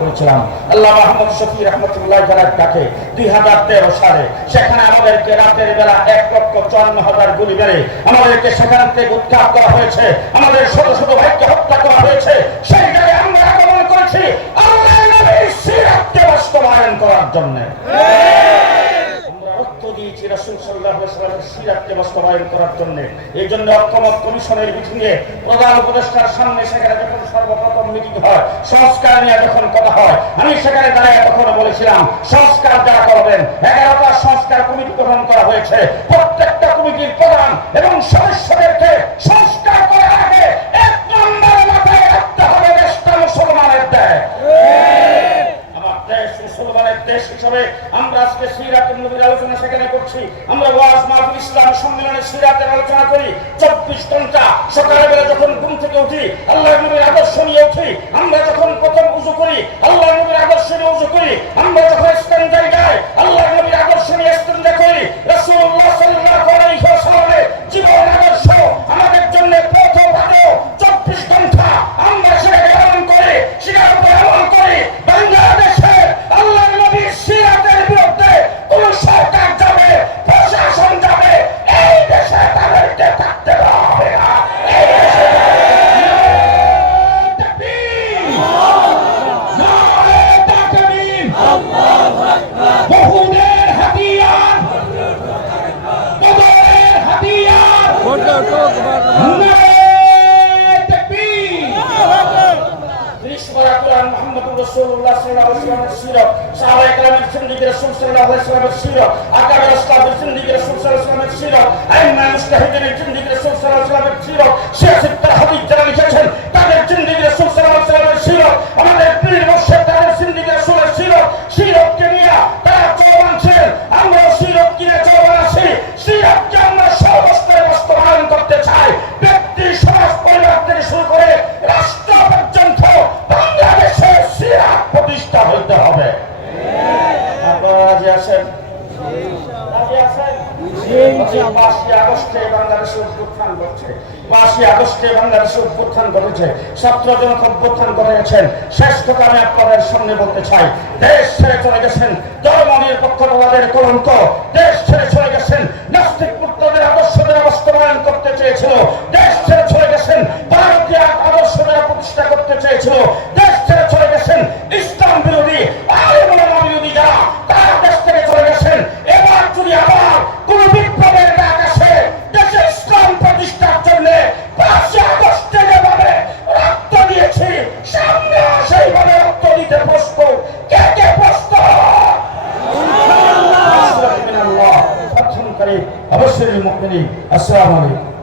করেছিলাম। আল্লাহ আহমদ শফি রহমতুল্লাহ দুই হাজার তেরো সালে সেখানে আমাদেরকে রাতের বেলা এক লক্ষ চুয়ান্ন হাজার গুলি মেরে আমাদেরকে সেখান থেকে উৎখাত করা হয়েছে। আমাদের শত শত ভাইকে হত্যা করা হয়েছে। সেই জায়গায় আমরা আগমন করেছি। আল্লাহ নবীর বাস্তবায়ন করার জন্য। রক্ত দিয়েছি রাসুল সাল্লাল্লাহু আলাইহি সিরাতকে বাস্তবায়ন করার জন্য। এই জন্য ঐক্যমত কমিশনের মিটিংয়ে প্রধান উপদেষ্টার সামনে সেখানে যখন সর্বপ্রথম মিটিং হয়, সংস্কার নিয়ে যখন কথা হয়, আমি সেখানে দাঁড়িয়ে তখন বলেছিলাম, সংস্কার যা করবেন, এগারোটা সংস্কার কমিটি গঠন করা হয়েছে। প্রত্যেকটা দেশ হিসাবে আমরা আজকে সিরাতুল নবীর আলোচনা সেখানে করছি। আমরা ওয়াজ মাহফিল ইসলাম সম্মেলনে সিরাতের আলোচনা করি। চব্বিশ ঘণ্টা সকালবেলা যখন ঘুম থেকে উঠি আল্লাহ নবীর আদর্শ নিয়ে উঠি। আমরা যখন প্রথম উজু করি আল্লাহ নবীর আদর্শ নিয়ে উজু করি রাসূলুল্লাহ সাল্লাল্লাহু আলাইহি ওয়াসাল্লামের সিরাত সাহাবায়ে কেরামের জিন্দেগি রাসূল সাল্লাল্লাহু আলাইহি ওয়াসাল্লামের সিরাত আকাবের আসহাবের জিন্দেগি রাসূল সাল্লাল্লাহু আলাইহি ওয়াসাল্লামের সিরাত আইম্মা মুস্তাহিদিনের জিন্দেগি দেশ ছেড়ে চলে গেছেন নাস্তিক মুক্তদের আদর্শদের বাস্তবায়ন করতে চেয়েছিল, দেশ ছেড়ে চলে গেছেন, ভারতীয় আদর্শদের প্রতিষ্ঠা করতে চেয়েছিল, দেশ ছেড়ে চলে গেছেন, ইসলাম বিরোধী করে অবশ্যই মুক্তি নিই আলাইকুম।